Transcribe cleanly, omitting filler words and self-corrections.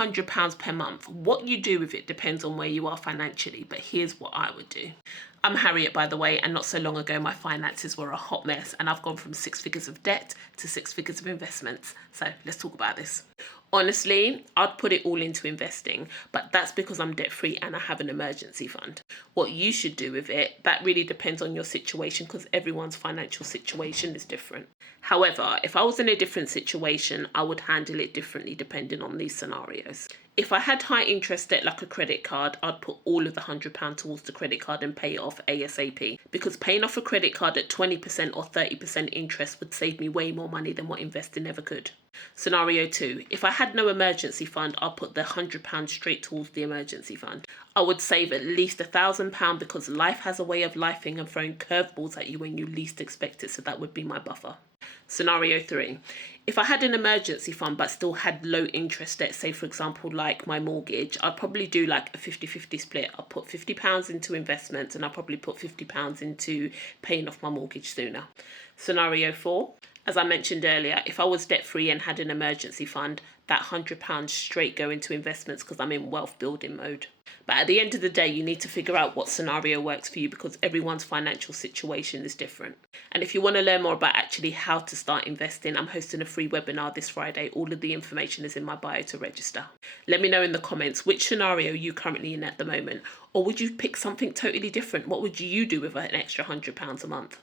£100 per month. What you do with it depends on where you are financially, but here's what I would do. I'm Harriet, by the way, and not so long ago my finances were a hot mess and I've gone from 6 figures of debt to 6 figures of investments. So let's talk about this. Honestly, I'd put it all into investing, but that's because I'm debt free and I have an emergency fund. What you should do with it, that really depends on your situation because everyone's financial situation is different. However, if I was in a different situation, I would handle it differently depending on these scenarios. If I had high interest debt like a credit card, I'd put all of the £100 towards the credit card and pay it off ASAP. Because paying off a credit card at 20% or 30% interest would save me way more money than what investing ever could. Scenario 2. If I had no emergency fund, I'll put the £100 straight towards the emergency fund. I would save at least £1,000 because life has a way of lifing and throwing curveballs at you when you least expect it, so that would be my buffer. Scenario 3. If I had an emergency fund but still had low interest debt, say for example like my mortgage, I'd probably do like a 50-50 split. I'll put £50 into investments and I'll probably put £50 into paying off my mortgage sooner. Scenario 4. As I mentioned earlier, if I was debt free and had an emergency fund, that £100 straight go into investments because I'm in wealth building mode. But at the end of the day, you need to figure out what scenario works for you because everyone's financial situation is different. And if you want to learn more about actually how to start investing, I'm hosting a free webinar this Friday. All of the information is in my bio to register. Let me know in the comments which scenario you're currently in at the moment, or would you pick something totally different? What would you do with an extra £100 a month?